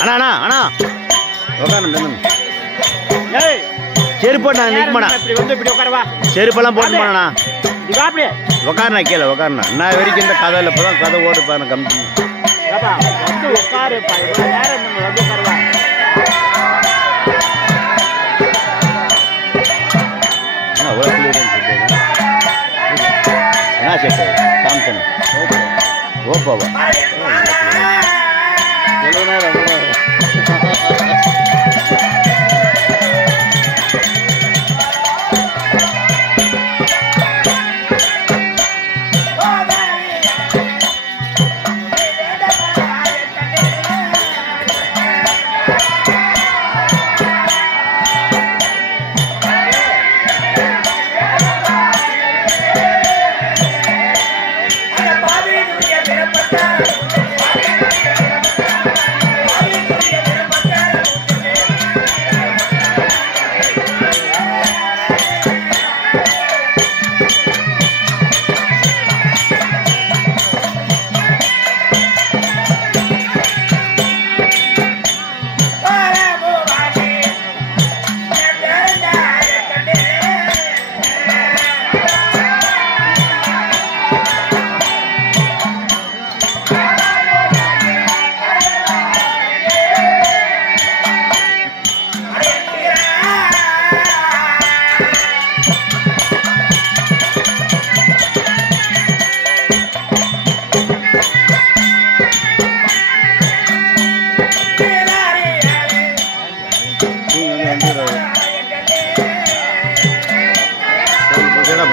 அண்ணா அண்ணா அண்ணா உட்காந்து செருப்பு நான் நிற்கமாண்ணா செருப்பெல்லாம் போட்டு போனண்ணா உட்காருண்ணா கீழே உட்காருண்ணா நான் வரைக்கும் இந்த கதையில் இப்போ தான் கதை ஓடு பாருங்க கம்மி என்ன செட்டு சாம்சங் ஓப்போவா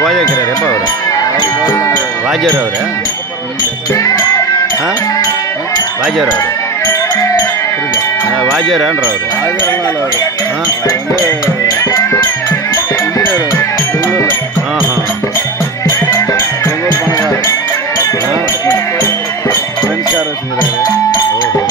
போதை வைக்கிறார் எப்போ அவர் வாஜர் அவர் வாஜர் அவர் வாஜரான்ற அவர் ஆஹா பெங்களூர் பணக்காரர் செஞ்சுறாரு ஓஹோ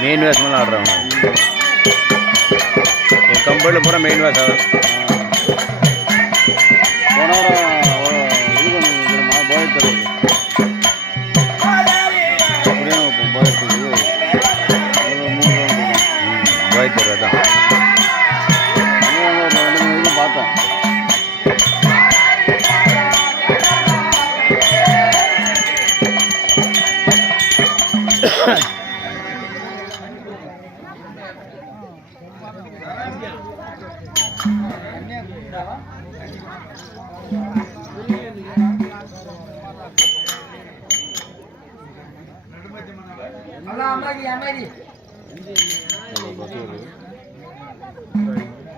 మెయిన్ వేస్ మీద ఆడరా కంపెనీలో పూరా మెయిన్ వేస్ போயிட்டு அதான் பார்த்தேன்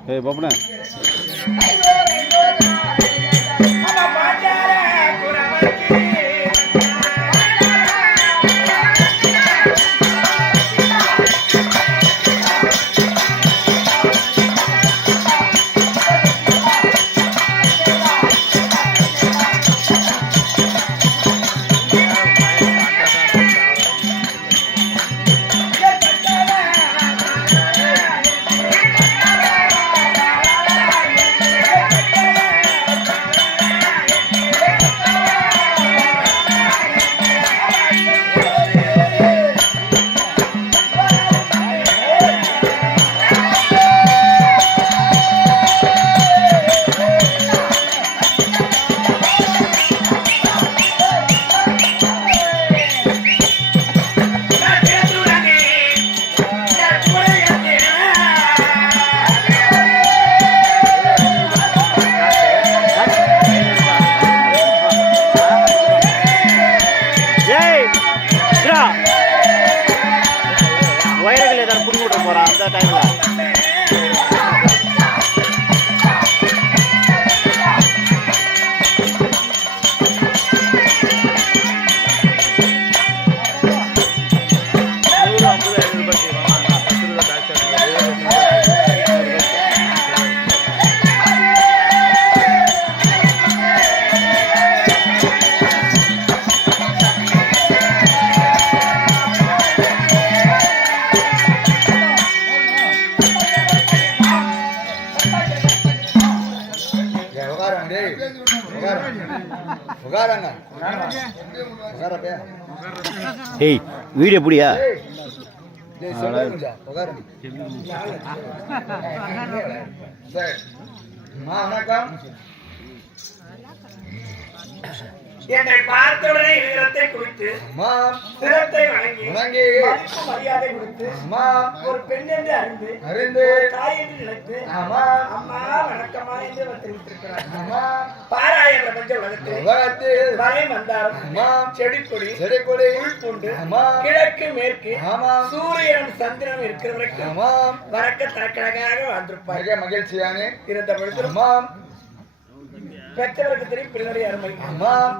Hey, Bapna. ஏய் வீடியோ எப்படியா வணக்கம். என்னை பார்த்தவுடனே இடத்தை குறித்து சிரத்தை வணங்கி மரியாதை கொடுத்து ஒரு பெண் என்று அறிந்து தாய் என்று நினைத்து அம்மா வணக்கமா என்று தெரிவித்திருக்கிறார். பாராய பிரபஞ்ச உலகத்தில் மழை மந்தாரம் செடி கொடி உள்பூண்டு கிழக்கு மேற்கு சூரியனும் சந்திரனும் இருக்கிற வரைக்கும் வழக்க தரக்கழகாக வாழ்ந்திருப்பார்கள். மகிழ்ச்சியானே இருந்த பொழுது பெற்றவருக்கு தெரியும் பிள்ளையுடைய அருமை,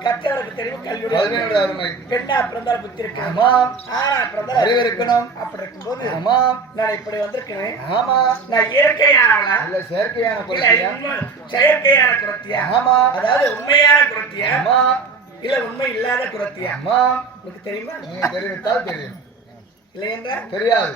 கற்றவருக்கு தெரியும் கல்வியுடைய அருமை. பெண்ணா பிறந்தால் புத்தி இருக்கு, ஆனா பிறந்தால் அறிவு இருக்கணும். அப்படி இருக்கும்போது நான் இப்படி வந்திருக்கிறேன். நான் இயற்கையான இல்ல செயற்கையான குரத்தியா, செயற்கையான குரத்தியா, அதாவது உண்மையான குரத்தியா இல்ல உண்மை இல்லாத குரத்தியா உங்களுக்கு தெரியுமா? தெரிவித்தால் தெரியும், இல்லை என்றால் தெரியாது.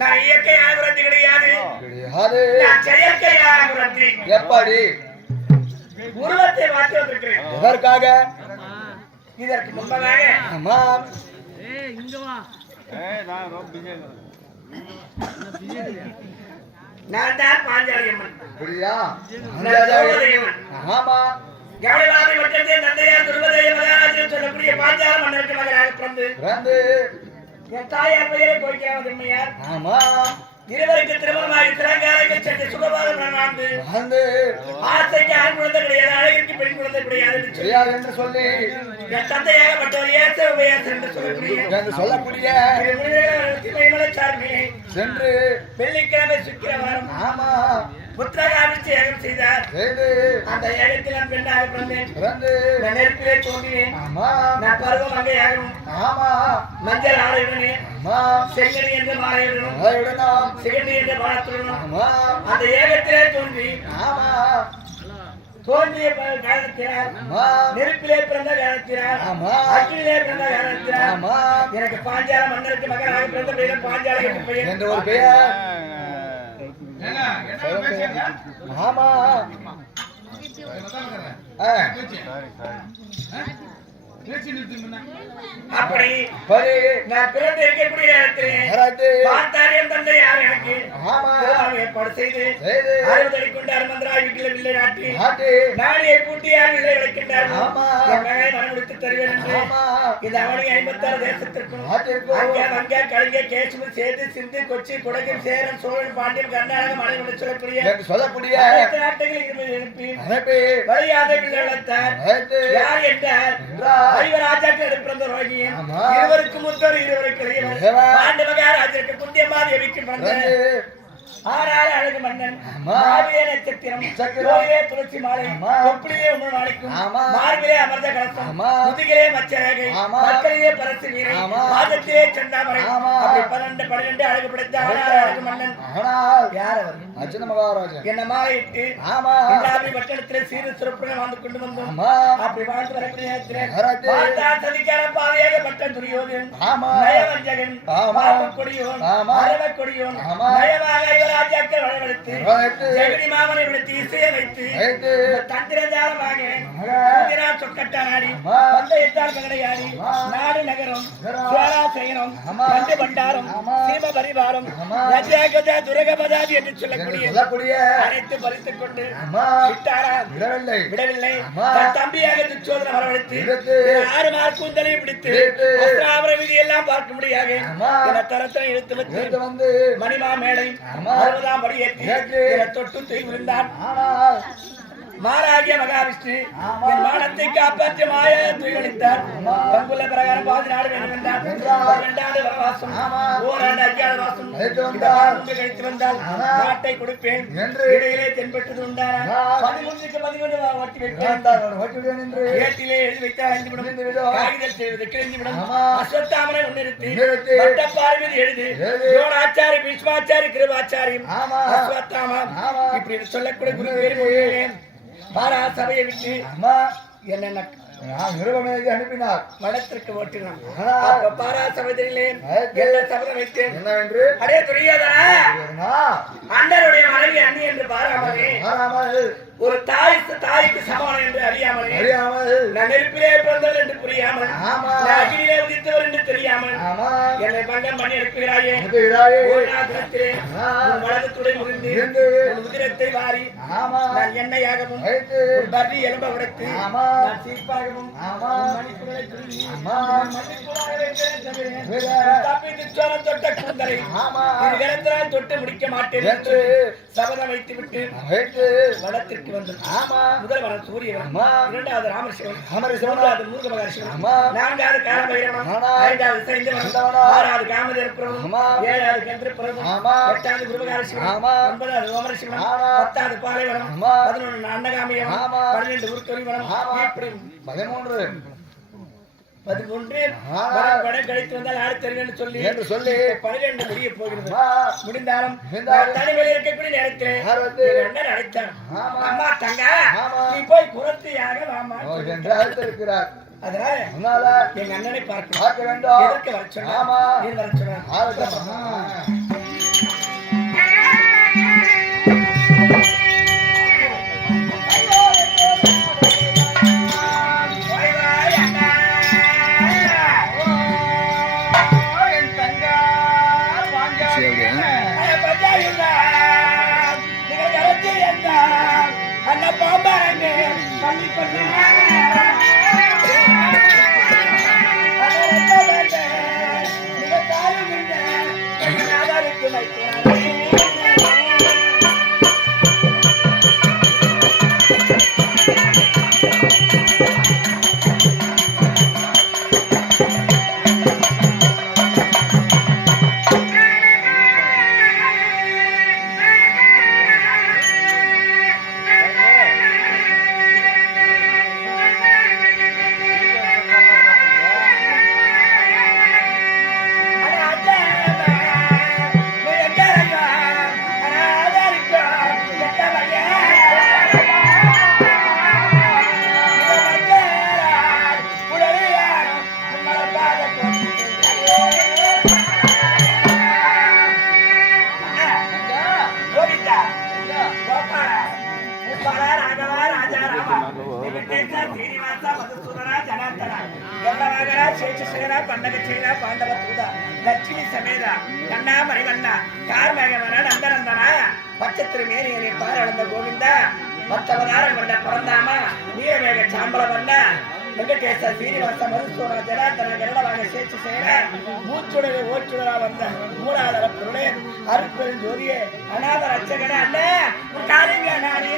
நான் இயற்கையான குரத்தி கிடையாது, செயற்கையான குரத்தி. எப்படி உருவத்தை மாற்றி வந்திருக்கிறேன். எதற்காக? இதற்கு முன்பதாக நான் தான் பாஞ்சாலி அம்மன். கவலைவாதி மற்றதே தந்தையார் துருவதேய மகாராஜன் சொல்லக்கூடிய பாஞ்சால மன்னருக்கு மகனாக பிறந்து என் தாயார் பெயரை கோய்க்காவது உண்மையார். இருவருக்கு திருமணமாகி திறங்காலையில் சென்று சுகபாதம் வாழ்ந்து ஆசைக்கு ஆண் குழந்தை கிடையாது, அழகிற்கு பெண் குழந்தை கிடையாது என்று சொல்லி என் தந்தையாகப்பட்டவர் ஏச உபயாசம் என்று சொல்லக்கூடிய சென்று வெள்ளிக்கிழமை சுக்கிரவாரம் புத்திரகாபிஷேகம் செய்தார். அந்த ஏகத்தில் நான் பெண்ணாக பிறந்தேன். நான் நெருப்பிலே தோன்றினேன். நான் பருவம் அங்கேயாகும் மஞ்சள் ஆடையுடனே செங்கடி என்று மாலையுடனும் சிகண்டி என்று பாடத்துடனும் அந்த ஏகத்திலே தோன்றிய காரணத்தினால் நெருப்பிலே பிறந்த காரணத்தினால் அக்கிலே பிறந்த காரணத்தினால் எனக்கு பாஞ்சால மன்னருக்கு மகனாக பிறந்த பெயர் பாஞ்சால என்று பெயர் என்ற ஒரு பெயர். ஆமா அப்படி நான் பிறந்து இருக்கக்கூடிய பார்த்தார் என் தந்தை யார் எனக்கு ஏற்பாடு செய்து அறுபது கொண்டு அருமந்திராய் வீட்டில் வில்லை நாட்டி நாடியை பூட்டி யார் வில்லை விளைக்கின்றார் மகனை முடித்து தருவேன் என்று இந்த அவனை 56 தேசத்திற்கும் அங்கே கலிங்க கேசுமி சேது சிந்து கொச்சி குடகில் சேரன் சோழன் பாண்டியன் கர்நாடகம் மலை என்று சொல்லக்கூடிய நாட்டுகளில் எழுப்பி வழியாத வில்லை வளர்த்தார். யார் என்றார் ராஜாக்கள் பிறந்த ரோகியம் இருவருக்கு முத்தர் இருவருக்கு ஆண்டு மகாராஜருக்கு குந்தியம்மா தேவிக்கு பிறந்த ஆறாறு அழகு மன்னன் மாவிலே நட்சத்திரம் சக்கரோயே துளசி மாலை கொப்பிலே உணவு நாளைக்கும் மார்பிலே அமர்ந்த கலசம் முதுகிலே மச்சரேகை மக்களிலே பரசு வீரை பாதத்திலே செந்தாமரை அப்படி 12 அழகு படைத்த ஆறாறு அழகு மன்னன். யார் அவர்? அர்ஜுன மகாராஜன். என்ன மாலையிட்டு இல்லாமி பட்டணத்திலே சீரு சிறப்புடன் வாழ்ந்து கொண்டு வந்தோம். அப்படி வாழ்ந்து வரக்கூடிய நேரத்தில் சதிக்கார பாவையாக பட்டன் துரியோதன் நயவஞ்சகன் கொடியோன் அரவக்கொடியோன் நயமாக ராஜாக்கள் வளவெடுத்து ஜெகடி மாமனை விடுத்து இசையை வைத்து தந்திரஜாலமாக சொக்கட்டாடி வந்த எட்டால் மகனையாடி நாடு நகரம் சேராசயனம் கண்டு பண்டாரம் சீம பரிவாரம் ரஜாகதா துரகபதாதி என்று சொல்லக்கூடிய சொல்லக்கூடிய அனைத்து பறித்துக் கொண்டு விடவில்லை தம்பியாக துச்சோதனை வரவழைத்து 6 மார்க் கூந்தலை பிடித்து அஸ்திராபர விதி எல்லாம் பார்க்க முடியாது தரத்தை இழுத்து வந்து மணிமா மேடை 60ஆம் படி ஏற்றி தொட்டு தூய் விழுந்தான் மாராகிய மகாவிஷ்ணு என் மானத்தை காப்பாற்ற மாய துயிலளித்தார் பங்குள்ள பிரகாரம் 14 நாடு வேண்டும் என்றார் 12 ஆண்டு வனவாசம் ஓராண்டு அஜ்ஞாத வாசம் கழித்து வந்தால் நாட்டை கொடுப்பேன் இடையிலே தென்பட்டது உண்டான 13 ஓட்டி வைப்பேன் ஏட்டிலே எழுதி வைத்தால் 5 விடும் காகிதல் செய்வது கிழிந்து விடும் அஸ்வத்தாமரை முன்னிறுத்தி வட்டப்பாறை மீது எழுதி துரோணாச்சாரி பீஷ்மாச்சாரி கிருபாச்சாரியும் அஸ்வத்தாமா இப்படி சொல்லக்கூடிய குரு பேர் பாரா சபையை விட்டு என்ன அனுப்பினார் மடத்திற்கு ஓட்டினான் பாரா சபையிலே எல்லா சபை வைத்தேன் என்னவென்று அடே துரியோதனா அண்ணருடைய மனைவி அண்ணி என்று பாராமல் ஒரு தாய்க்கு சமானம் என்று அறியாமல் நான் நெருப்பிலே பிறந்தவர் என்று புரியாமல் அகிலே உதித்தவர் என்று தெரியாமல் என்னை பங்கம் பண்ணி எழுப்புகிறாயே ஒரு நாள் தினத்திலே வலது துடை முறிந்து உதிரத்தை வாரி நான் எண்ணெயாகவும் பர்ணி எலும்ப உடைத்து நான் சீப்பாகவும் மணிப்புகளை துருவி தொட்ட கூந்தலை தொட்டு முடிக்க மாட்டேன் என்று சபதம் வைத்து விட்டு வனத்திற்கு முதல் வனம் சூரியன் 2வது ராமரிஷிவன் 3வது மூர்க்க மகரிஷிவன் 4வது காலபைரவன் 5வது சைந்தவன் 6வது காமதேவபுரம் 7வது கந்திரபுரம் 8வது குருமகாரிஷிவன் 9வது ஓமரிஷிவன் 10வது பாலைவனம் 11 அன்னகாமியம் 12 உருக்கரிவனம் இப்படி 13 படம் கழித்து வந்தால் ஆடு தெரியும் சொல்லி 12 முடிய போகிறது முடிந்தாலும் தனிமையில் இருக்கக்கூடிய நேரத்தில் அண்ணன் அழைத்தார் அம்மா தங்க நீ போய் குரத்தியாக வாமா என்று அழைத்திருக்கிறார் அதனால எங்க அண்ணனை பார்க்க வேண்டும் எதற்கு வர சொன்னா வர சொன்னார் பாண்டவ தூதா லட்சுமி சமேதா கண்ணா மணிவண்ணா கார்மேகவன நந்தநந்தனா பச்சத்திரு மேனியனை பாரளந்த கோவிந்தா மற்றவதாரம் கொண்ட பரந்தாமா நீரமேக சாம்பல வண்ணா வெங்கடேச சீனிவாச மருத்துவ ஜனார்தன எல்லவாக சேச்சு சேர மூச்சுடவே ஓச்சுடரா வந்த மூலாதார பொருளே அருட்பெரும் ஜோதியே அநாத ரட்சகன அண்ணே காலிங்க நான்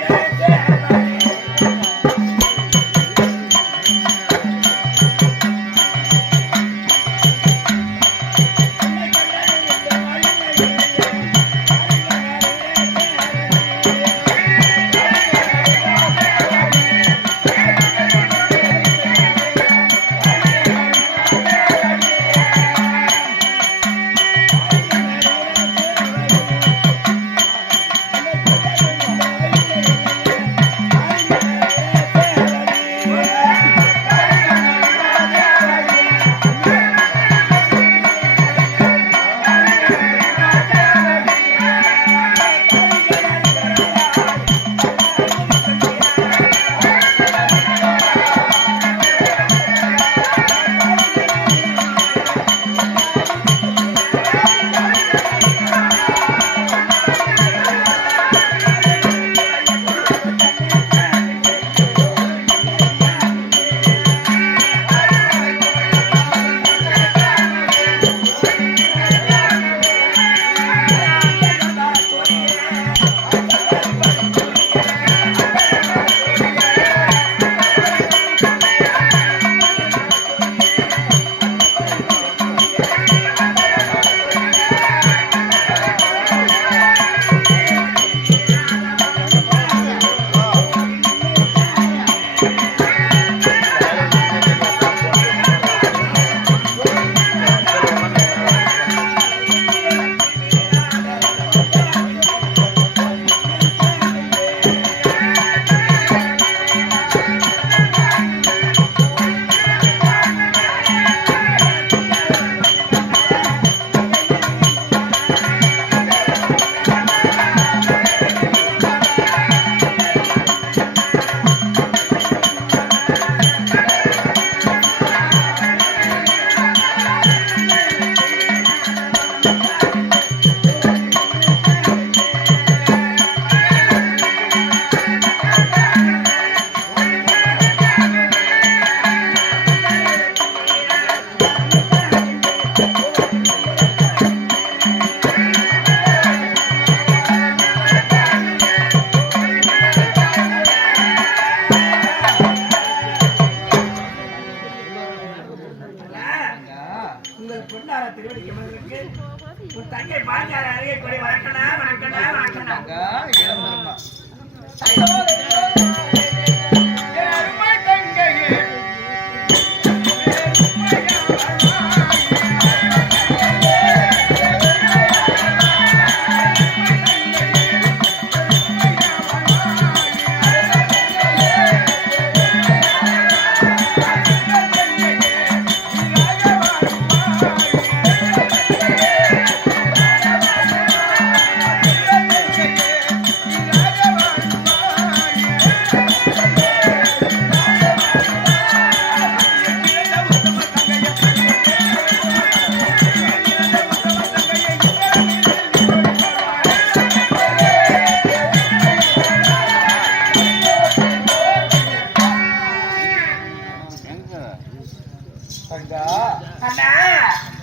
பாருங்க அழகே கொடி வணக்கண்ணா வணக்கண்ணா வணக்கண்ணா இளம்பெருமா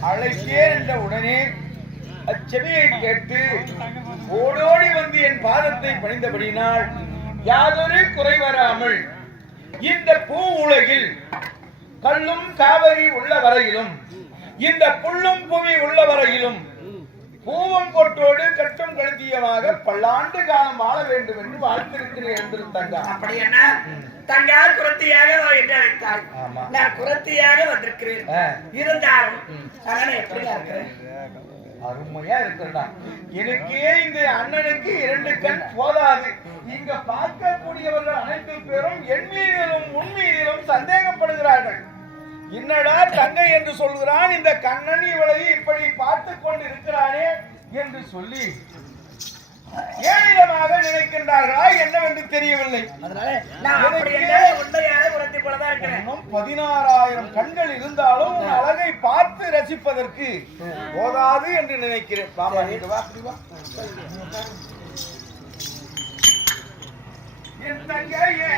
அழைக்கே என்ற உடனே அச்செவியை கேட்டு ஓடோடி வந்து என் பாதத்தை பணிந்தபடினால் யாதொரு குறை வராமல் இந்த பூ உலகில் கல்லும் காவிரி உள்ள வரையிலும் இந்த புல்லும் புவி உள்ள வரையிலும் பூவம் கொட்டோடு கட்டும் கழுத்தியமாக பல்லாண்டு காலம் வாழ வேண்டும் என்று வாழ்த்திருக்கிறேன் என்று தங்கா. அப்படி என்ன தங்கா குரத்தியாக என்று அழைத்தாள். நான் குரத்தியாக வந்திருக்கிறேன். இருந்தாலும் எப்படி இருக்கிறேன்? அருமையா இருக்கிறா. எனக்கே இந்த அண்ணனுக்கு 2 கண் போதாது. இங்க பார்க்கக்கூடியவர்கள் அனைத்து பேரும் என் மீதிலும் உன் மீதிலும் சந்தேகப்படுகிறார்கள். என்னடா தங்கை என்று சொல்கிறான், இந்த கண்ணன் இவளை இப்படி பார்த்து கொண்டு இருக்கிறானே என்று சொல்லி ஏனிதமாக நினைக்கின்றார்களா என்னவென்று தெரியவில்லை. உண்மையாக போலதான் இருக்கிறேன். 16,000 கண்கள் இருந்தாலும் அழகை பார்த்து ரசிப்பதற்கு போதாது என்று நினைக்கிறேன். பாபா நீங்க வா, அப்படி வா. என் தங்கையே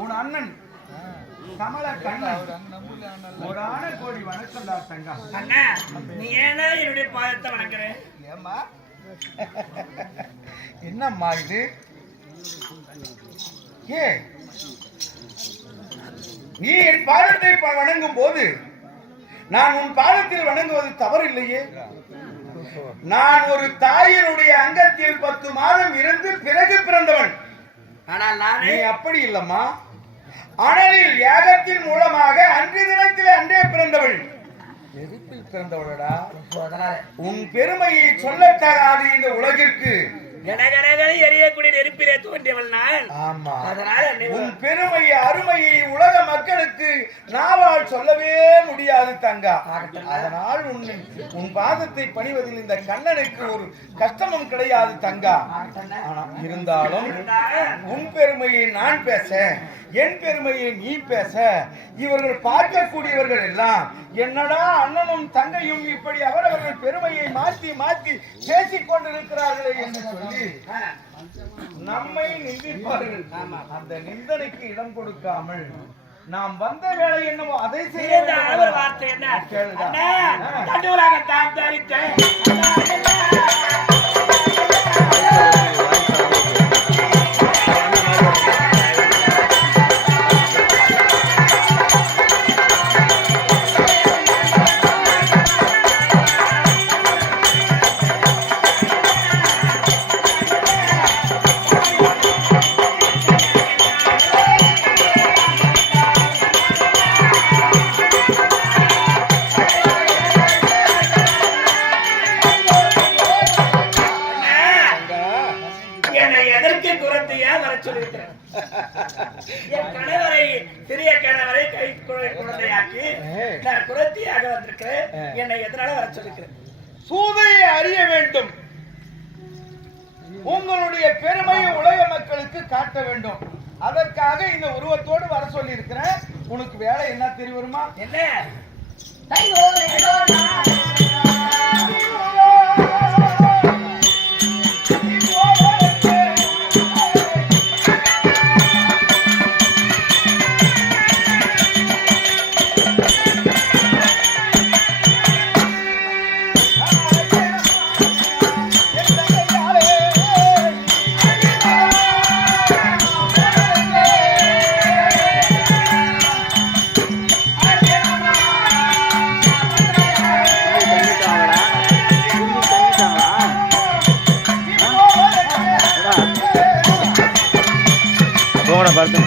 உன் அண்ணன் கமல கண்ணன் கோடி வணக்கம் தங்கா. அண்ணா நீ ஏன்னா என்னுடைய பாதத்தை வணங்குறேன்? ஏம்மா என்னம்மா இது? ஏ நீ என் பாதத்தை வணங்கும் போது நான் உன் பாதத்தில் வணங்குவது தவறில்லையே. நான் ஒரு தாயினுடைய அங்கத்தில் 10 மாதம் இருந்து பிறகு பிறந்தவன். ஆனால் நீ அப்படி இல்லம்மா, அனலில் யாகத்தின் மூலமாக அன்றைய தினத்தில் அன்றே பிறந்தவள். நெருப்பில் பிறந்தவளடா. உன் பெருமையை சொல்லத்தகாது இந்த உலகிற்கு. எரியக்கூடிய நெருப்பிலே தோன்றியவள் நான். ஆமா, அதனால உன் பெருமையை அருமையை உலக மக்களுக்கு நாவால் சொல்லவே முடியாது தங்கா. அதனால் உன் பாதத்தை பணிவதில் இந்த கண்ணனுக்கு ஒரு கஷ்டமும் கிடையாது தங்கா. இருந்தாலும் உன் பெருமையை நான் பேச, என் பெருமையை நீ பேச, இவர்கள் பார்க்கக்கூடியவர்கள் எல்லாம் என்னடா அண்ணனும் தங்கையும் இப்படி அவரவர்கள் பெருமையை மாற்றி மாற்றி பேசிக் கொண்டிருக்கிறார்களே என்று சொல்லி நம்மை நிந்திப்பார்கள். அந்த நிந்தனைக்கு இடம் கொடுக்காமல் நாம் வந்த வேலை என்னவோ அதை செய்ய வார்த்தை என்ன கேளுடா. குரத்தையா வர சொல்லியிருக்கிறேன். என் கணவரை சிறிய கணவரை கை குழந்தையாக்கி நான் குரத்தியாக வந்திருக்கிறேன். என்னை எதனால வர சொல்லிக்கிறேன்? சூதையை அறிய வேண்டும், உங்களுடைய பெருமையை உலக மக்களுக்கு காட்ட வேண்டும். அதற்காக இந்த உருவத்தோடு வர சொல்லி இருக்கிறேன். உனக்கு வேலை என்ன தெரியுமா? என்ன? போங்கடா பார்த்து.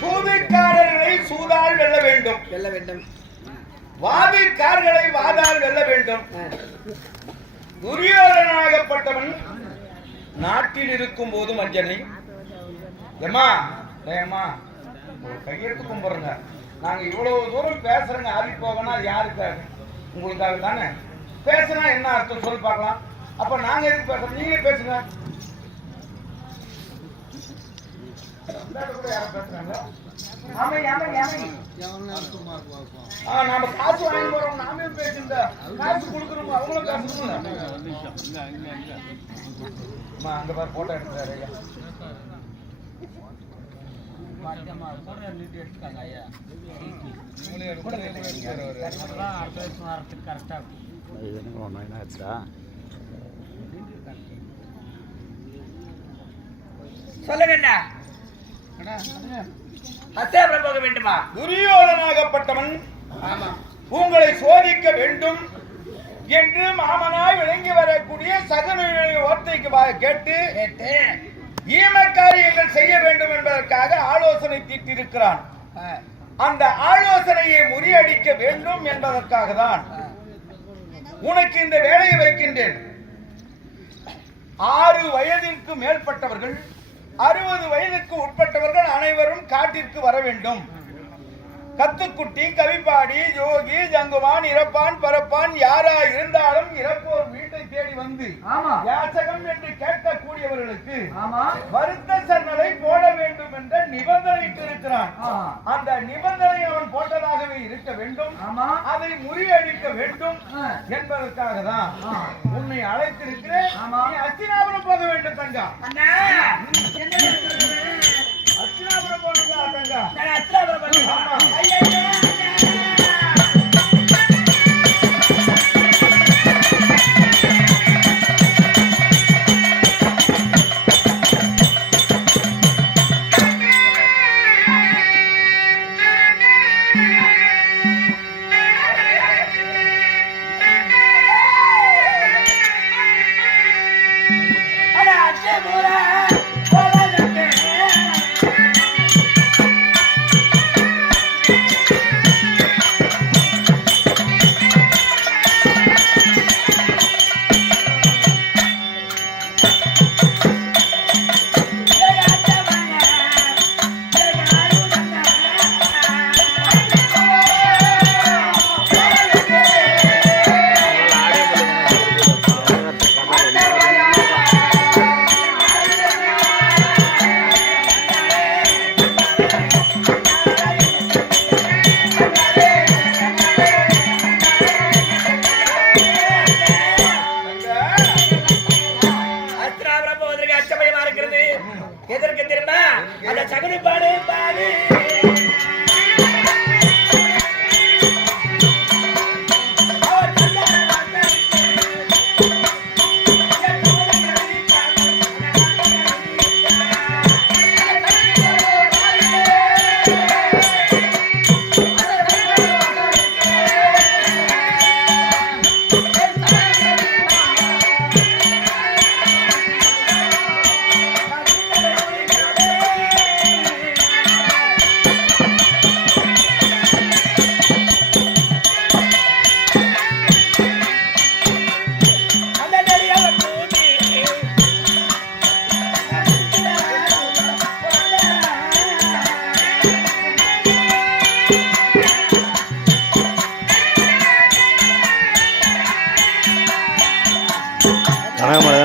சூதைக்காரர்களை சூதால் வெல்ல வேண்டும், வெல்ல வேண்டும். வாதிக்காரர்களை வாதால் வெல்ல வேண்டும். துரியோதனாகப்பட்டவன் நாட்டில் இருக்கும் போது மஞ்சனை ஏமா ஏமா ஒரு கையெழுத்து கும்பிடுங்க. நாங்க இவ்வளவு தூரம் பேசுறோங்க, ஆவி போகணும். அது யாருக்காக? உங்களுக்காக தானே. பேசுனா என்ன அர்த்தம் சொல்லி பார்க்கலாம். அப்ப நாங்க எதுக்கு பேசுறோம்? நீங்களே பேசுங்க. யாரும் பேசுறாங்க? நாம காசு வாங்கி போறோம், நாமே பேசுங்க. காசு கொடுக்குறோம், அவங்களும் பேசணும். அங்க பாரு போட்டோ எடுக்கிறாரு ஐயா. சொல்லுங்க. அஸ்தாபுரம் போக வேண்டுமா? துரியோதனாகப்பட்டவன் உங்களை சோதிக்க வேண்டும் என்று மாமனாய் விளங்கி வரக்கூடிய சகனுடைய வார்த்தைக்கு கேட்டு ஈமக்காரியங்கள் செய்ய வேண்டும் என்பதற்காக ஆலோசனை தீட்டிருக்கிறான். அந்த ஆலோசனையை முறியடிக்க வேண்டும் என்பதற்காக தான் உனக்கு இந்த வேலையை வைக்கின்றேன். 6 வயதிற்கு மேற்பட்டவர்கள் 60 வயதுக்கு உட்பட்டவர்கள் அனைவரும் காட்டிற்கு வர வேண்டும். கத்துக்குட்டி, கவிப்பாடி, ஜோகி, ஜங்குமான், இறப்பான், பரப்பான் யாரா இருந்தாலும் இறப்போர் வீட்டை தேடி வந்து யாசகம் என்று கேட்கக்கூடியவர்களுக்கு வருத்த சன்னலை போட வேண்டும் என்ற நிபந்தனையிட்டு இருக்கிறான். அந்த நிபந்தனை அவன் போட்டதாகவே இருக்க வேண்டும். அதை முறியடிக்க வேண்டும் என்பதற்காக தான் உன்னை அழைத்திருக்கிறேன். நீ அஸ்தினாபுரம் போக வேண்டும் தங்கா. அஸ்தினாபுரம் போனதா தங்கா?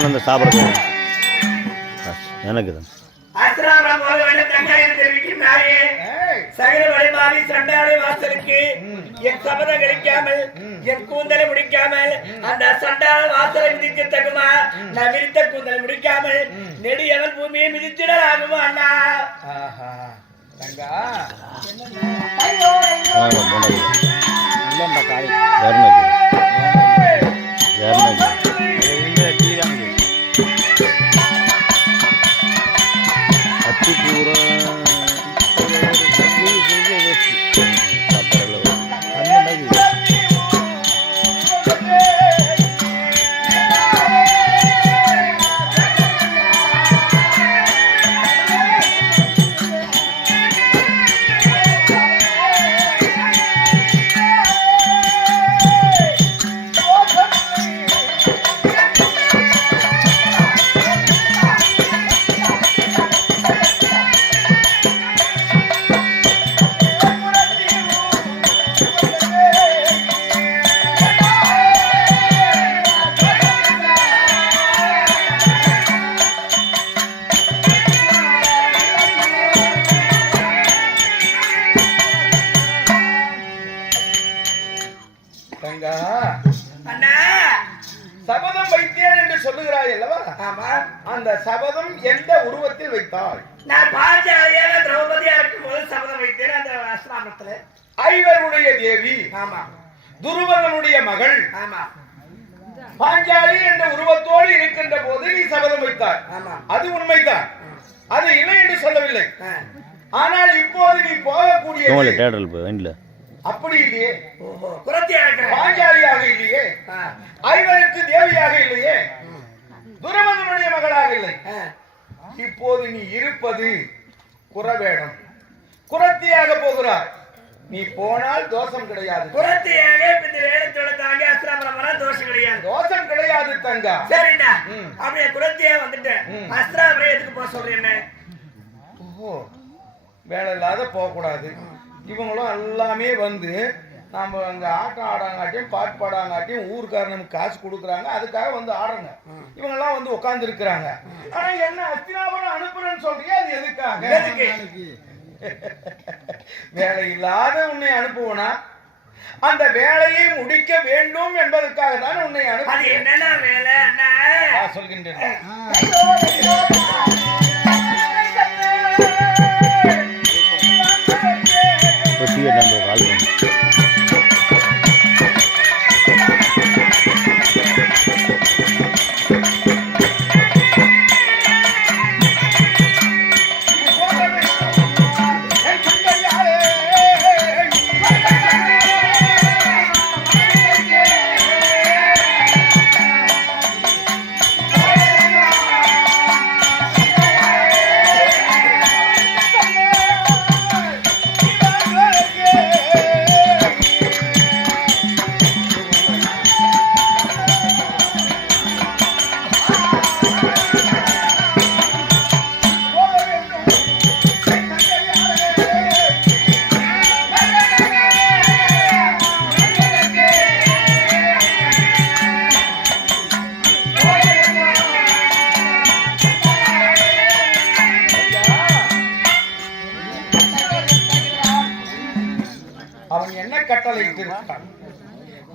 இந்த சாப்பிட்றது எனக்கு தான் அஸ்ராபுரம் போக வேண்டும் தங்காயம் தெரிவிக்கின்றாயே. சகல வழிமாறி சண்டாளை வாசலுக்கு என் சபதம் கிடைக்காமல் என் கூந்தலை முடிக்காமல் அந்த சண்டாள வாசலை மிதிக்க தகுமா? நான் விரித்த கூந்தலை முடிக்காமல் நெடியவன் பூமியை மிதித்திடல் ஆகுமா அண்ணா? சபதம் வைத்தேன் என்று சொல்லுகிறாய் அல்லவா? ஆமா. அந்த சபதம் எந்த உருவத்தில் வைத்தாய்? நான் பாஞ்சாலியாக திரௌபதியா இருக்கும் போது சபதம் வைத்தேன் அந்த ஆசிரமத்துல. ஐவருடைய தேவி, ஆமா, துருவதனுடைய மகள், ஆமா, பாஞ்சாலி என்ற உருவத்தோடு இருக்கின்ற போது நீ சபதம் வைத்தாய். ஆமா, அது உண்மைதான், அது இல்லை என்று சொல்லவில்லை. ஆனால் இப்போது நீ போகக்கூடிய அப்படி இல்லையே, பாஞ்சாலியாக இல்லையே, ஐவருக்கு தேவியாக இல்லையே, துருவதனுடைய மகளாக இல்லை. இப்போது நீ இருப்பது குறவேடம், குறத்தியாக போகிறார். நீ போனால் தோஷம் கிடையாது. குறத்தியாக இந்த வேடத்தோட தாண்டி அஸ்திராபுரம் தோஷம் கிடையாது. தோஷம் கிடையாது தங்கா. சரிடா, அப்படியே குறத்தியா வந்துட்டேன். அஸ்திராபுரம் எதுக்கு போக சொல்றேன்? ஓஹோ, வேலை இல்லாத போக கூடாது. இவங்களும் எல்லாமே வந்து நாம அங்க ஆட்டம் ஆடாங்காட்டியும் பாட்டு பாடாங்காட்டியும் ஊருக்காரனுக்கு காசு கொடுக்குறாங்க, அதுக்காக வந்து ஆடுறாங்க. இவங்க எல்லாம் வந்து உட்கார்ந்து இருக்கிறாங்க. ஆனா என்ன அஸ்தினாபுரம் அனுப்புறேன்னு சொல்றியா? அது எதுக்காக? வேலை இல்லாத உன்னை அனுப்புவனா? அந்த வேலையை முடிக்க வேண்டும் என்பதற்காக தான் உன்னை அனுப்ப. என்னன்னா வேலை சொல்கின்றேன்.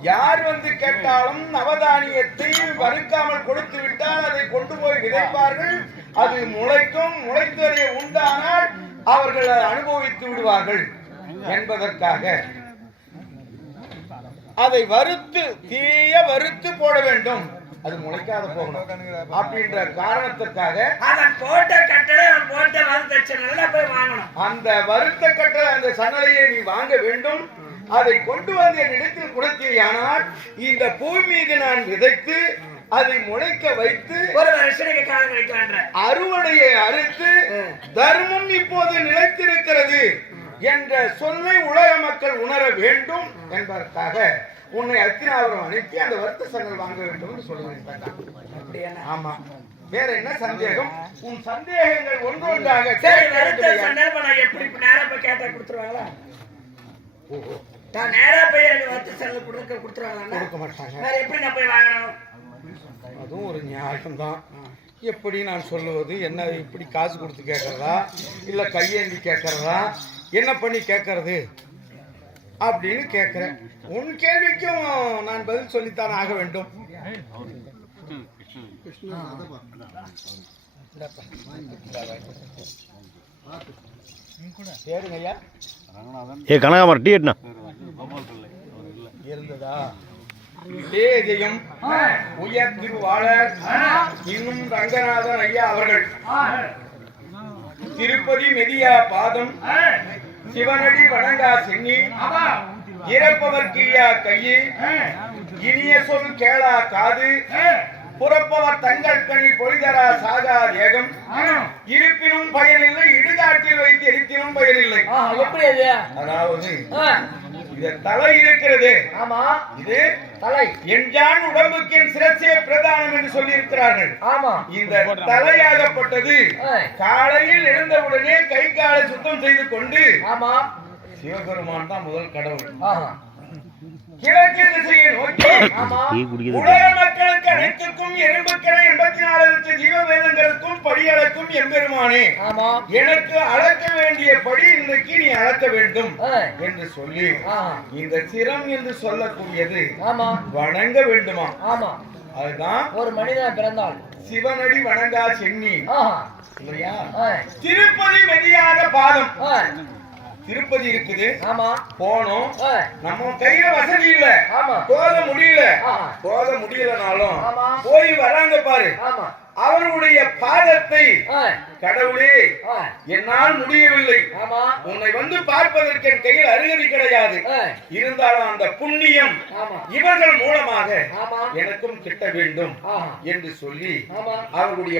யார் வந்து கேட்டாலும் நவதானியத்தை வறுக்காமல் கொடுத்து விட்டால் அதை கொண்டு போய் விதைப்பார்கள். அது முளைக்கும், முளைத்ததை உண்டானால் அவர்கள் அனுபவித்து விடுவார்கள் என்பதற்காக அதை வறுத்து தீய வறுத்து போட வேண்டும். அது முளைக்காத போகணும் அப்படின்ற காரணத்திற்காக போட்ட கட்டளை போட்ட வரதட்சணை போய் வாங்கணும். அந்த வருத்த கட்டளை அந்த சன்னலையை நீ வாங்க வேண்டும். அதை கொண்டு வந்து என் இடத்தில் கொடுத்தேயானால் இந்த பூமி மீது நான் விதைத்து அதை முளைக்க வைத்து ஒரு வருஷத்துக்கு காலம் வைக்கலான்ற அறுவடையை அறுத்து தர்மம் இப்போது நிலைத்திருக்கிறது என்ற சொல்லை உலக மக்கள் உணர வேண்டும் என்பதற்காக உன்னை அத்தினாபுரம் அனுப்பி அந்த வருத்த சன்னல் வாங்க வேண்டும் என்று சொல்லுவேன். ஆமா, வேற என்ன சந்தேகம்? உன் சந்தேகங்கள் ஒன்றொன்றாக எப்படி நேரா போய் கேட்டா கொடுத்துருவாங்களா? நான் நேரா போய் எனக்கு வருத்த சன்னல் கொடுத்துருவாங்க. கொடுக்க மாட்டாங்க. வேற எப்படி நான் போய் வாங்கணும்? அதுவும் ஒரு நியாயம்தான். எப்படி நான் சொல்லுவது? என்ன இப்படி காசு கொடுத்து கேட்கறதா இல்ல கையேந்தி கேட்கறதா, என்ன பண்ணி கேட்கறது அப்படின்னு கேட்கிறேன். உன் கேள்விக்கும் நான் பதில் சொல்லித்தான் ஆக வேண்டும். சரிங்க ஐயா. ஏ கனகாமரம் டீ எட்டுனா இருந்ததா? ஜெயம் உயர் திருவாளர் இன்னும் ரங்கநாதன் ஐயா அவர்கள் திருப்பதி மெதியா பாதம் சிவனடி வணங்கா சென்னி இறப்பவர் கீழா கையி இனிய சொல் கேளா காது புறப்பவர் தங்கள் கணில் பொய்தரா சாகா ஏகம் இருப்பினும் பயனில்லை இடுகாட்டில் வைத்து எரித்தினும் பயனில்லை. எப்படி அது? அதாவது இந்த தலை இருக்கிறது, ஆமா, இது தலை என்ஜான் உடம்புக்கு சிரசே பிரதானம் என்று சொல்லி இருக்கிறார்கள். ஆமா, இந்த தலையாகப்பட்டது காலையில் எழுந்தவுடனே கை காலை சுத்தம் செய்து கொண்டு, ஆமா, சிவபெருமான் தான் முதல் கடவுள். ஆஹா, கிழக்கு திசையை நோக்கி ஆமா, டீ குடிக்கிறது உலக மக்களுக்கு அனைத்துக்கும் எறும்புக்கிற 84 லட்சம் ஜீவவேதங்களுக்கும் படியளக்கும் எம்பெருமானே, ஆமா, எனக்கு அளக்க வேண்டிய படி இன்னைக்கு நீ அளக்க வேண்டும் என்று சொல்லி ஆஹா, இந்த சிரம் என்று சொல்லக்கூடியது ஆமா, வணங்க வேண்டுமா? ஆமா, அதுதான் ஒரு மனிதன் பிறந்தால் சிவனடி வணங்கா சென்னி ஆஹா, இல்லையா? ஆ, திருப்பதி மெதியாத பாதம். ஆ, திருப்பதி இருக்குது, ஆமா, போனோம், ஆ, நம்ம கையில வசதி இல்ல, ஆமா, போக முடியல, ஆஹா, போக முடியலனாலும் ஆமா, போய் வராங்க பாரு, ஆமா, அவருடைய பாதத்தை ஆ, கடவுளே ஆ, என்னால் முடியவில்லை, ஆமா, உன்னை வந்து பார்ப்பதற்கு என் கையில் அருகதி கிடையாது, ஆ, இருந்தாலும் அந்த புண்ணியம் ஆமா, இவர்கள் மூலமாக ஆமா, எனக்கும் கிட்ட வேண்டும் ஆஹா, என்று சொல்லி ஆமா, அவருடைய